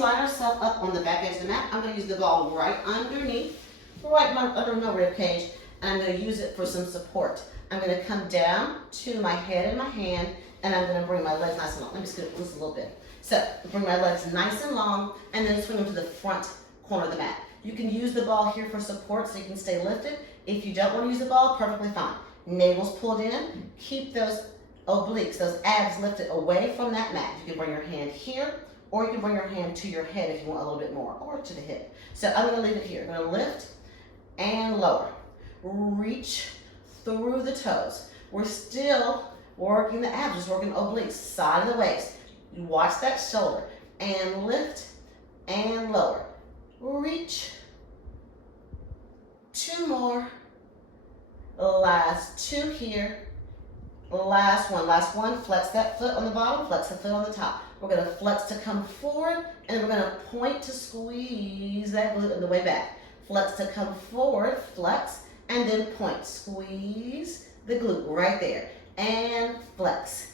slide ourselves up on the back edge of the mat. I'm going to use the ball right underneath, right under my rib cage, and I'm going to use it for some support. I'm going to come down to my head and my hand, and I'm going to bring my legs nice and long. Let me scoot this a little bit. So bring my legs nice and long, and then swing them to the front corner of the mat. You can use the ball here for support so you can stay lifted. If you don't want to use the ball, perfectly fine. Navel's pulled in. Keep those obliques, those abs lifted away from that mat. You can bring your hand here, or you can bring your hand to your head if you want a little bit more, or to the hip. So I'm going to leave it here. I'm going to lift and lower. Reach through the toes. We're still working the abs, just working obliques, side of the waist. You watch that shoulder, and lift and lower. Reach. 2 more. Last 2 here. Last one. Flex that foot on the bottom, flex the foot on the top. We're going to flex to come forward, and we're going to point to squeeze that glute on the way back. Flex to come forward, flex, and then point. Squeeze the glute right there. And flex.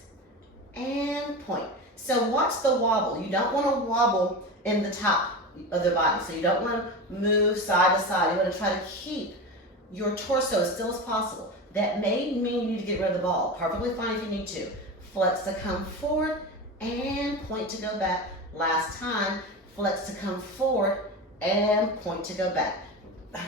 And point. So watch the wobble. You don't want to wobble in the top of the body. So you don't want to move side to side. You want to try to keep your torso as still as possible. That may mean you need to get rid of the ball. Perfectly fine if you need to. Flex to come forward and point to go back. Last time, flex to come forward and point to go back.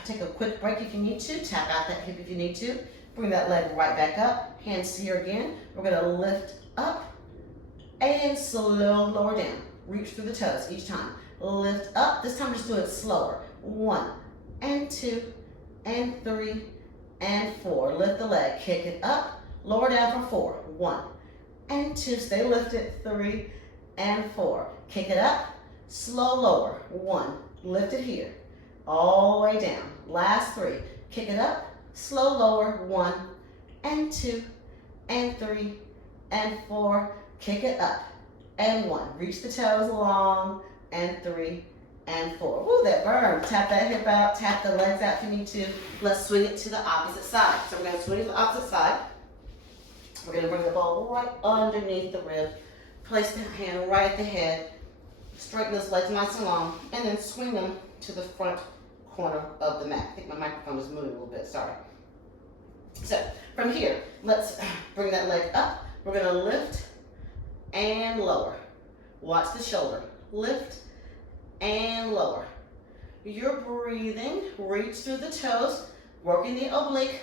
Take a quick break if you need to. Tap out that hip if you need to. Bring that leg right back up. Hands here again. We're going to lift up and slow lower down. Reach through the toes each time. Lift up. This time just do it slower. 1 and 2 and 3 and 4. Lift the leg. Kick it up. Lower down for 4. 1 and 2. Stay lifted. 3 and 4. Kick it up. Slow lower. 1. Lift it here. All the way down. Last 3. Kick it up. Slow lower. 1 and 2 and 3 and 4. Kick it up. And 1. Reach the toes long. And 3 and 4. Woo, that burn. Tap that hip out. Tap the legs out if you need to. Let's swing it to the opposite side. So we're going to swing it to the opposite side. We're going to bring the ball right underneath the rib. Place the hand right at the head. Straighten those legs nice and long. And then swing them to the front corner of the mat. I think my microphone is moving a little bit. Sorry. So from here, let's bring that leg up. We're going to lift and lower. Watch the shoulder. Lift and lower. You're breathing. Reach through the toes. Working the oblique.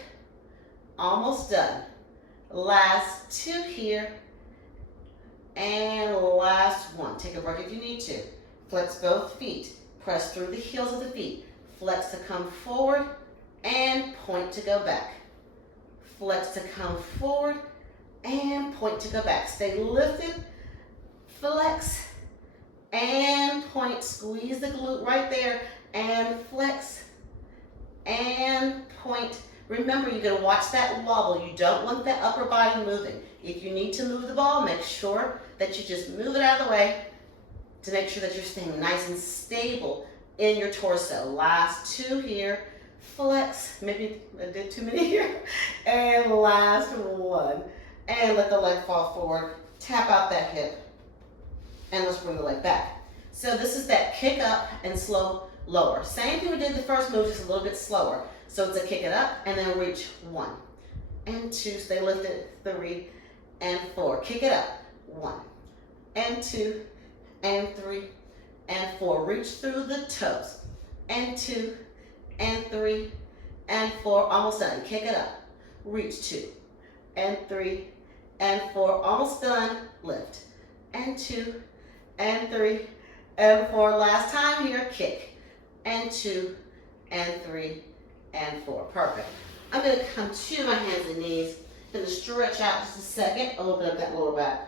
Almost done. Last 2 here. And last 1. Take a break if you need to. Flex both feet. Press through the heels of the feet. Flex to come forward and point to go back. Flex to come forward and point to go back. Stay lifted. Flex and point. Squeeze the glute right there and flex and point. Remember, you're going to watch that wobble. You don't want that upper body moving. If you need to move the ball, make sure that you just move it out of the way to make sure that you're staying nice and stable in your torso. Last 2 here. Flex. Maybe I did too many here. And last 1. And let the leg fall forward. Tap out that hip. And let's bring the leg back. So this is that kick up and slow lower. Same thing we did the first move, just a little bit slower. So it's a kick it up and then reach 1 and 2. Stay lifted. 3 and 4. Kick it up. 1 and 2 and 3 and 4. Reach through the toes. And 2 and 3 and 4. Almost done. Kick it up. Reach 2 and 3 and 4. Almost done. Lift. And 2 and 3 and 4. Last time here. Kick. And 2 and 3 and 4. Perfect. I'm going to come to my hands and knees. I'm going to stretch out just a second. Open up that lower back.